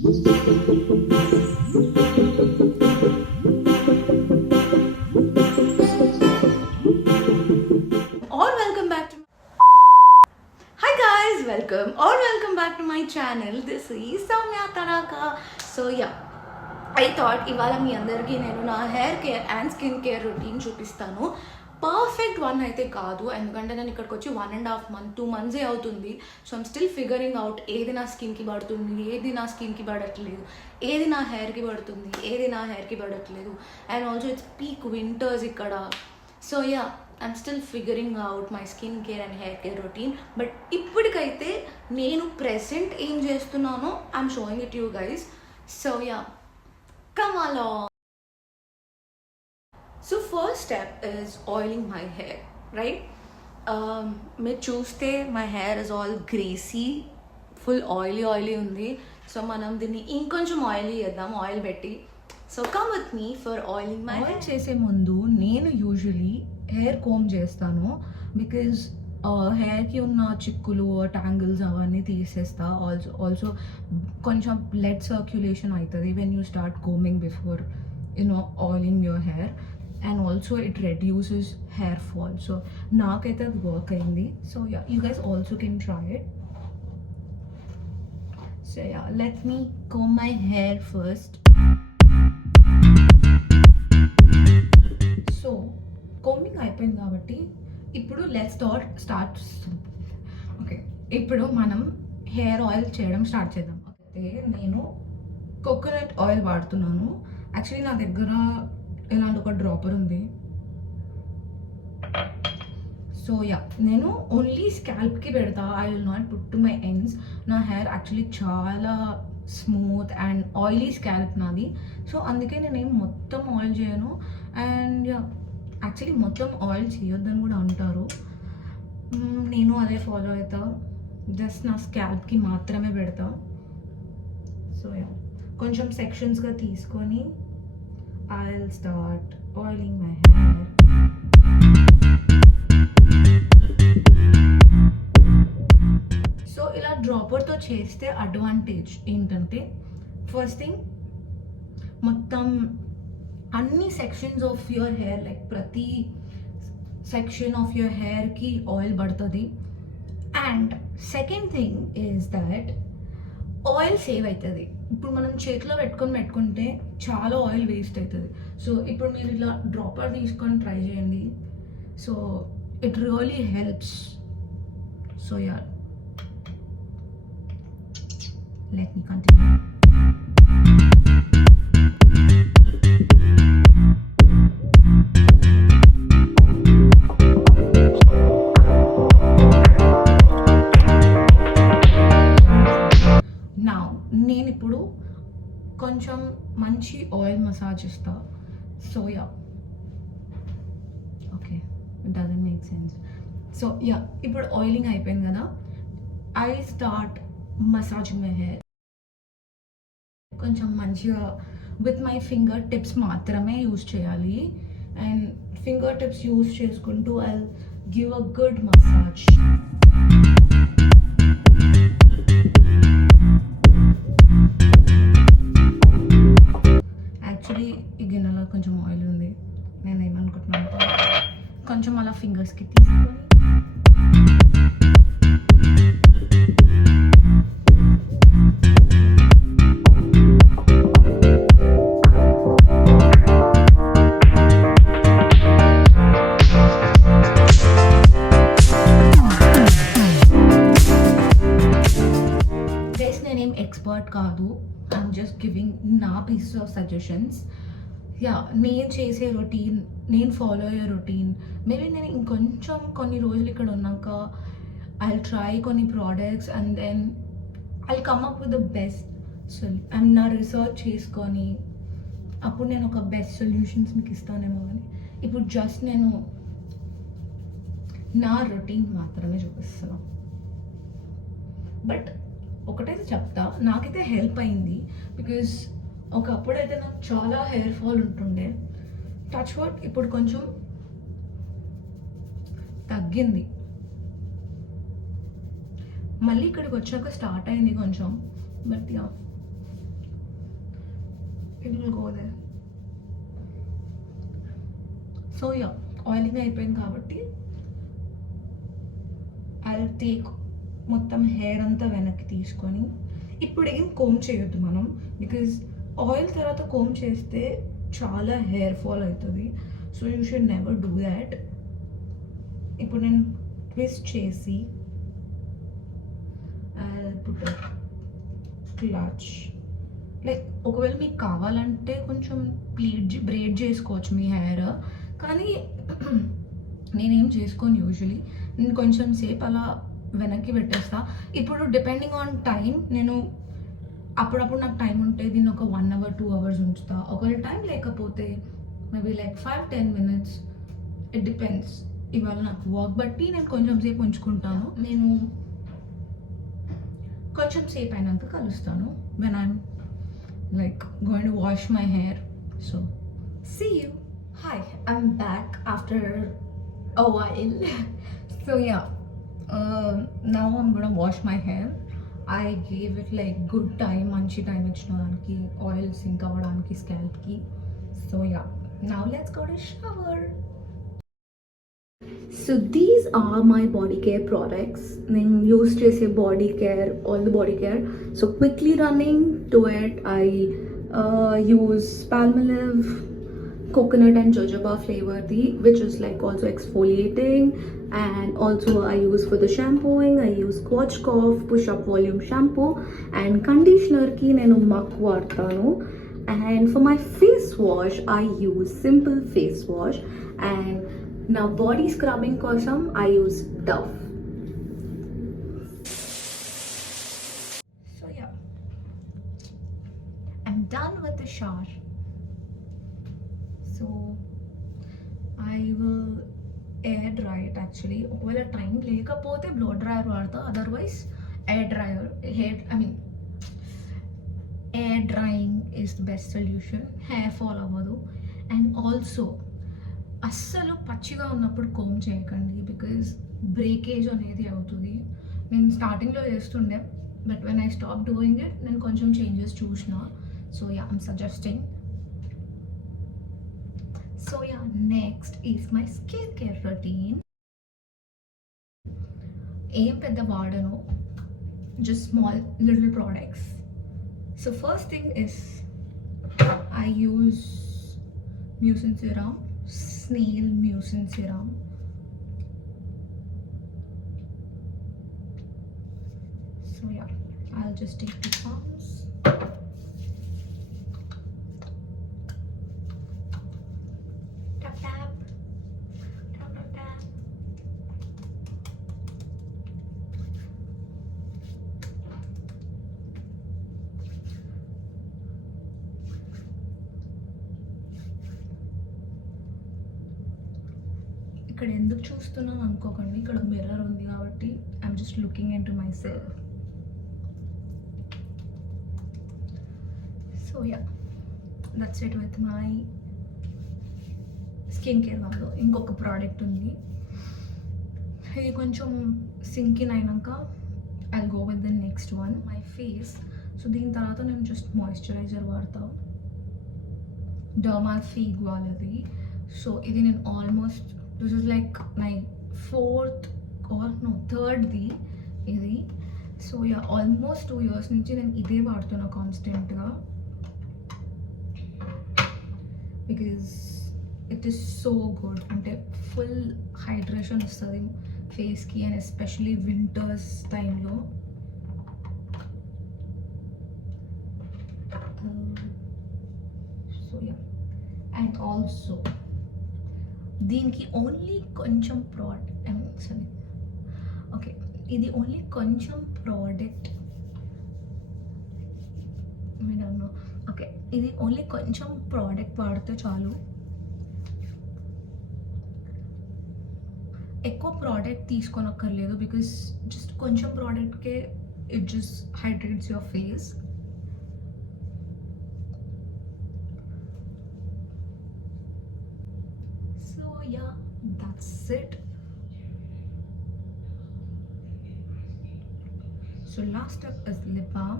welcome back to my channel. This is Soumya Taraka. So yeah, I thought ఇవాళ మీ అందరికీ నేను నా hair care and skin care routine చూపిస్తాను. Perfect one అయితే కాదు, ఎందుకంటే నేను ఇక్కడికి వచ్చి 1.5 months 2 months అవుతుంది. So I'm still figuring out ఏది నా స్కిన్కి పడుతుంది, ఏది నా స్కిన్కి పడట్లేదు, ఏది నా హెయిర్కి పడుతుంది, ఏది నా హెయిర్కి పడట్లేదు. And also it's peak winters ఇక్కడ. So yeah, I'm still figuring out my skin care and hair care routine. But ఇప్పటికైతే నేను ప్రెసెంట్ ఏం చేస్తున్నానో I'm showing it you guys. So yeah, come along. So first step is oiling my hair, right? మీరు చూస్తే my hair is all greasy, full oily ఉంది. సో మనం దీన్ని ఇంకొంచెం ఆయిలీ చేద్దాం, ఆయిల్ పెట్టి. So come with me for oiling my hair. చేసే ముందు నేను యూజువలీ హెయిర్ కోమ్ చేస్తాను, బికాజ్ హెయిర్కి ఉన్న చిక్కులు, ట్యాంగిల్స్ అవన్నీ తీసేస్తా. ఆల్సో కొంచెం బ్లడ్ సర్క్యులేషన్ అవుతుంది when you start combing before oiling your hair. And also it reduces hair fall. So నాకైతే అది వర్క్ అయింది. So yeah, you guys also can try it. So yeah, let me come my hair first. So combing అయిపోయింది కాబట్టి ఇప్పుడు let's start. Okay, ఇప్పుడు మనం hair oil చేయడం స్టార్ట్ చేద్దాం. అయితే నేను కోకోనట్ ఆయిల్ వాడుతున్నాను. యాక్చువల్లీ నా దగ్గర ఇలాంటి ఒక డ్రాపర్ ఉంది. సో యా, నేను ఓన్లీ స్కాల్ప్కి పెడతా. I will not put to my ends. నా హెయిర్ యాక్చువల్లీ చాలా స్మూత్ అండ్ ఆయిలీ స్కాల్ప్ నాది. సో అందుకే నేనేం మొత్తం ఆయిల్ చేయను. అండ్ యా, యాక్చువల్లీ మొత్తం ఆయిల్ చేయొద్దని కూడా అంటారు. నేను అదే ఫాలో అవుతా. జస్ట్ నా స్కాల్ప్కి మాత్రమే పెడతా. సో యా, కొంచెం సెక్షన్స్గా తీసుకొని I will start oiling my hair. So ఇలా డ్రాపర్తో చేస్తే అడ్వాంటేజ్ ఏంటంటే, ఫస్ట్ థింగ్, మొత్తం అన్ని sections of your hair, like ప్రతి సెక్షన్ ఆఫ్ యువర్ హెయిర్కి ఆయిల్ పడుతుంది. And second thing is that oil save అవుతుంది. ఇప్పుడు మనం చేతిలో పెట్టుకుంటే చాలా ఆయిల్ వేస్ట్ అవుతుంది. సో ఇప్పుడు మీరు ఇలా డ్రాపర్ తీసుకొని ట్రై చేయండి. So it really helps. So yeah, let me continue. నేను ఇప్పుడు కొంచెం మంచి ఆయిల్ మసాజ్ ఇస్తా. So yeah, okay, it doesn't make sense. So yeah, ఇప్పుడు ఆయిలింగ్ అయిపోయింది కదా, I start massaging my hair. కొంచెం మంచిగా విత్ మై ఫింగర్ టిప్స్ మాత్రమే యూజ్ చేయాలి. అండ్ ఫింగర్ టిప్స్ యూజ్ చేసుకుంటూ I give a good massage. Actually ఈ గిన్నెలో కొంచెం ఆయిల్ ఉంది. నేను ఏమనుకుంటున్నాను, కొంచెం అలా ఫింగర్స్కి తీసుకొని నేనేం ఎక్స్పర్ట్ కాదు, ఐఎమ్ జస్ట్ గివింగ్ నా పీసెస్ ఆఫ్ సజెషన్స్. యా, నేను చేసే రొటీన్, నేను ఫాలో అయ్యే రొటీన్. మేబీ నేను ఇంకొంచెం కొన్ని రోజులు ఇక్కడ ఉన్నాక ఐ ట్రై కొన్ని products and then I come up with the best. So I'm నా రీసెర్చ్ చేసుకొని అప్పుడు నేను ఒక బెస్ట్ సొల్యూషన్స్ మీకు ఇస్తానేమో. కానీ ఇప్పుడు జస్ట్ నేను నా రొటీన్ మాత్రమే చూపిస్తున్నాను. బట్ ఒకటైతే చెప్తా, నాకైతే హెల్ప్ అయింది. బికాజ్ ఒకప్పుడైతే నాకు చాలా హెయిర్ ఫాల్ ఉంటుండే. టచ్ వుడ్ ఇప్పుడు కొంచెం తగ్గింది. మళ్ళీ ఇక్కడికి వచ్చాక స్టార్ట్ అయింది కొంచెం. But yeah, it will go there. So yeah oiling అయిపోయింది కాబట్టి ఐ టేక్ మొత్తం హెయిర్ అంతా వెనక్కి తీసుకొని, ఇప్పుడు ఏం కోమ్ చేయొద్దు మనం, బికాజ్ ఆయిల్ తర్వాత కోమ్ చేస్తే చాలా హెయిర్ ఫాల్ అవుతుంది. So you should never do that. ఇప్పుడు నేను ట్విస్ట్ చేసి క్లచ్, లైక్ ఒకవేళ మీకు కావాలంటే కొంచెం బ్రేడ్ చేసుకోవచ్చు మీ హెయిర్, కానీ నేనేం చేసుకోను యూజువలీ. నేను కొంచెం సేపు అలా వెనక్కి పెట్టేస్తా. ఇప్పుడు డిపెండింగ్ ఆన్ టైం, నేను అప్పుడప్పుడు నాకు టైం ఉంటే దీన్ని ఒక 1 hour 2 hours ఉంచుతా. ఒకవేళ టైం లేకపోతే maybe like 5-10 minutes, it depends. ఇవాళ నాకు వర్క్ బట్టి నేను కొంచెం సేపు ఉంచుకుంటాను. నేను కొంచెం సేపు అయినాక కలుస్తాను when I'm like going to wash my hair. So see you. Hi, I'm back after a while. So yeah, now I'm gonna wash my hair. I gave it like good time, manchi time ichinadaniki, oil sink avvadaniki scalp ki. So yeah, now let's go to shower. So these are my body care products. నేను యూస్ చేసే body care, all the body care. So quickly running to it, I use Palmolive coconut and jojoba flavor tea, which is like also exfoliating, and also I use for the shampooing, I use Quatchcoff push up volume shampoo, and conditioner ki nenu muck vartanu. And for my face wash I use Simple face wash, and now body scrubbing kosam I use Dove. So yeah, I'm done with the shower. So I will air dry it actually. ఒకవేళ టైం లేకపోతే blow dryer వాడతా, otherwise air dryer. Air drying is the best solution. Hair fall అవ్వదు. And also అస్సలు పచ్చిగా ఉన్నప్పుడు కోమ్ చేయకండి, because breakage అనేది అవుతుంది. నేను స్టార్టింగ్లో చేస్తుండే, but when I stop doing it నేను కొంచెం చేంజెస్ చూసిన. So yeah, I'm suggesting. So yeah, next is my skincare routine. Em pedda vaadanu, just small little products. So first thing is I use mucin serum, snail mucin serum. So yeah, I'll just take the pumps. ఇక్కడ ఎందుకు చూస్తున్నాను అనుకోకండి, ఇక్కడ మిర్రర్ ఉంది కాబట్టి I'm just looking in to my self. So yeah, that's it with my skin care. వాళ్ళు ఇంకొక ప్రోడక్ట్ ఉంది, ఇది కొంచెం సింకిన్ అయినాక I go with the next one, my face. So దీని తర్వాత నేను జస్ట్ మాయిశ్చరైజర్ వాడతా, డర్మా ఫీగ్ వాళ్ళది. సో ఇది నేను almost, this is like my 4th or no 3rd ఇది. సో యా, ఆల్మోస్ట్ 2 years నుంచి నేను ఇదే వాడుతున్నా కాన్స్టెంట్గా, because it is so good. అంటే ఫుల్ హైడ్రేషన్ ఇస్తుంది ఫేస్కి, అండ్ ఎస్పెషలీ వింటర్స్ టైంలో. సో యా, అండ్ ఆల్సో దీనికి ఓన్లీ కొంచెం సారీ, ఓకే, ఇది ఓన్లీ కొంచెం ప్రోడక్ట్, ఓకే, ఇది ఓన్లీ కొంచెం ప్రోడక్ట్ వాడితే చాలు. ఎక్కువ ప్రోడక్ట్ తీసుకోనక్కర్లేదు, బికాస్ జస్ట్ కొంచెం ప్రోడక్ట్కే it just hydrates your face. So yeah, that's it. So last up is lip balm.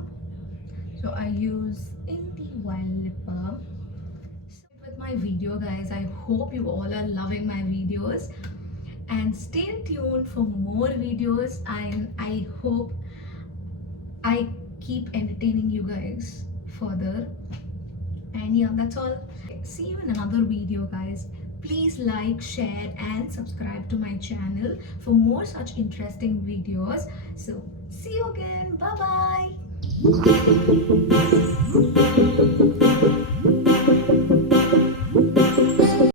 So I use Inti Wild Lip Balm. So with my video, guys, I hope you all are loving my videos, and stay tuned for more videos, and I hope I keep entertaining you guys further. And yeah, that's all. See you in another video, guys. Please like, share and subscribe to my channel for more such interesting videos. So see you again. Bye bye.